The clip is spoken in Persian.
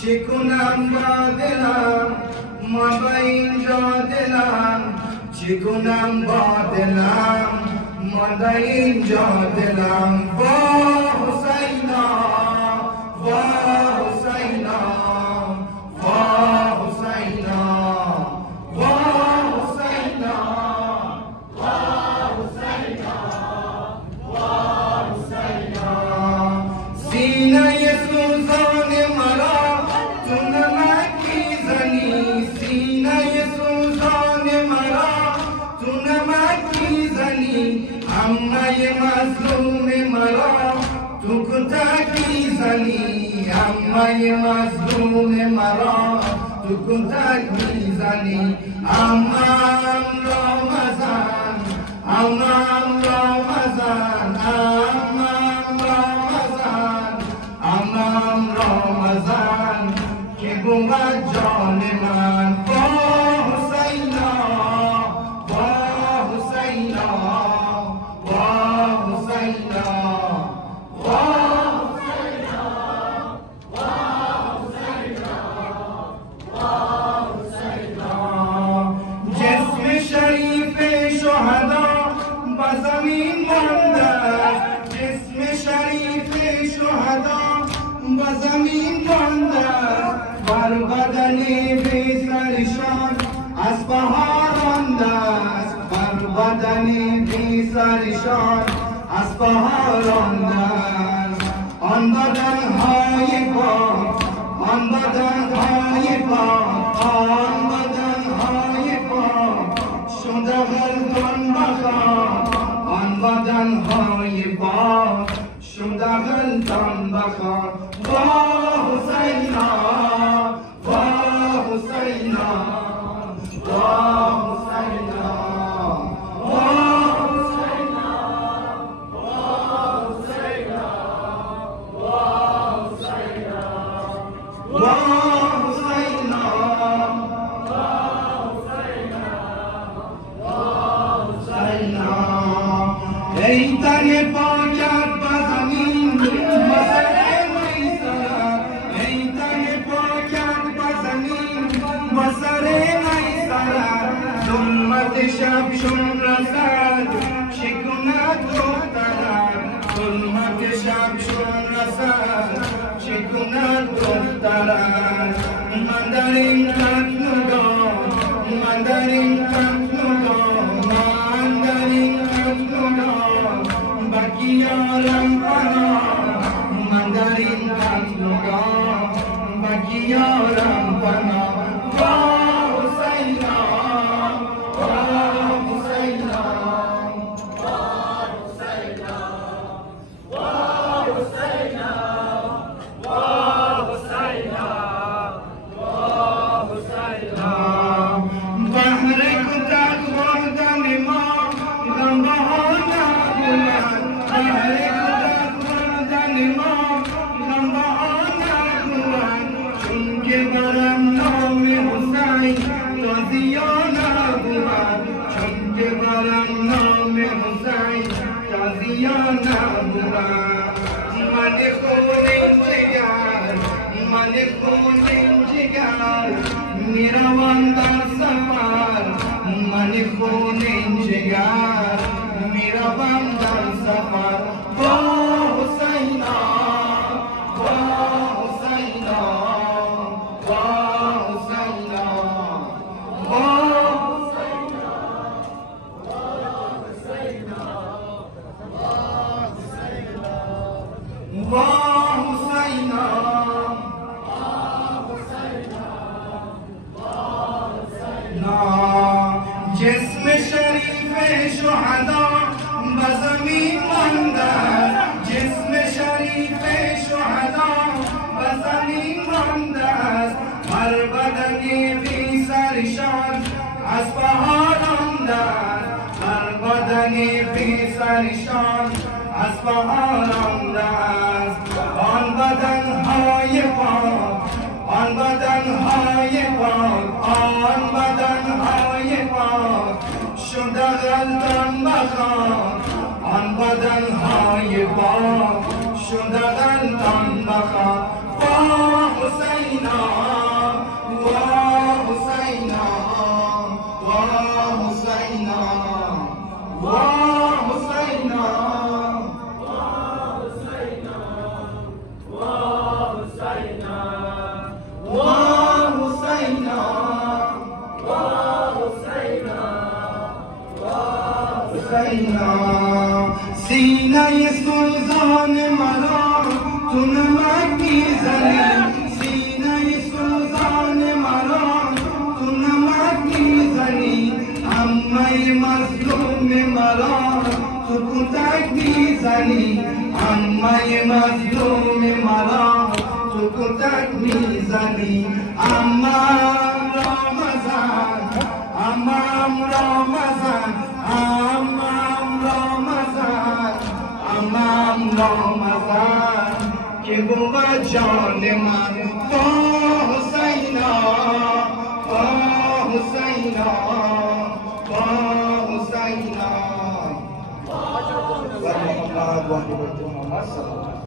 چکنم با دلم مابین جا دلم چکنم با دلم مابین جا دلم با حسینا با حسینا با حسینا با حسینا با حسینا با حسینا سینه سوزان مرا تو نمکی زنی سینه سوزان مرا تو نمکی زنی همه مظلوم مرا تو کتکی زنی همه مظلوم مرا تو کتکی زنی امام رمضان امام رمضان امام رمضان امام رمضان که بود جان من با حسینا با حسینا با حسینا با حسینا با حسینا با حسینا جسم شریف شهدا به زمین مانده جسم شریف شهدا به زمین مانده بر بدن بی سرشان از بهار رانده است بر بدن بی سرشان از بهار رانده است آن بدن‌های پاک آن بدن‌های پاک آن بدن‌های پاک شده غلطان بخواه آن بدن‌های پاک شده غلطان بخواه با حسینا با حسینا با حسینا با حسینا با حسینا با حسینا با حسینا با حسینا ای تن پاکت به زمین مسئله میسرد ای تن پاکت به زمین مسئله میسرد ظلمت شب چون رسد چکند دخترد ظلمت شب چون رسد چکند دخترد من در این قتلگاه من در این قتلگاه من در این قتلگاه بکی یارم پناه من در این قتلگاه بکی یارم پناه با حسینا با حسینا با حسینا با حسینا با حسینا با حسینا بهر کتک خوردن ما غم بهانه بود بهر کتک خوردن ما غم بهانه بود چون که برم نام حسین تازیانه بود چون که برم نام حسین تازیانه بود من خون جگر من خون جگر میروم در سفر من خون جگر میروم در سفر با حسینا با حسینا با حسینا با حسینا با حسینا با حسینا جسم شریف شهدا به زمین مانده جسم شریف شهدا به زمین مانده است هر بدن بی سرشان از بهار رانده است هر بدن بی سرشان از بهار رانده است آن بدن‌های پاک آن بدن‌های پاک آن بدن‌های پاک شده غلطان بخواه آن بدن‌های پاک شده غلطان بخواه با حسینا জানি আমার রমজান আমার রমজান আমার রমজান আমার রমজান কে গোবা জানে মান হুসাইনা হুসাইনা হুসাইনা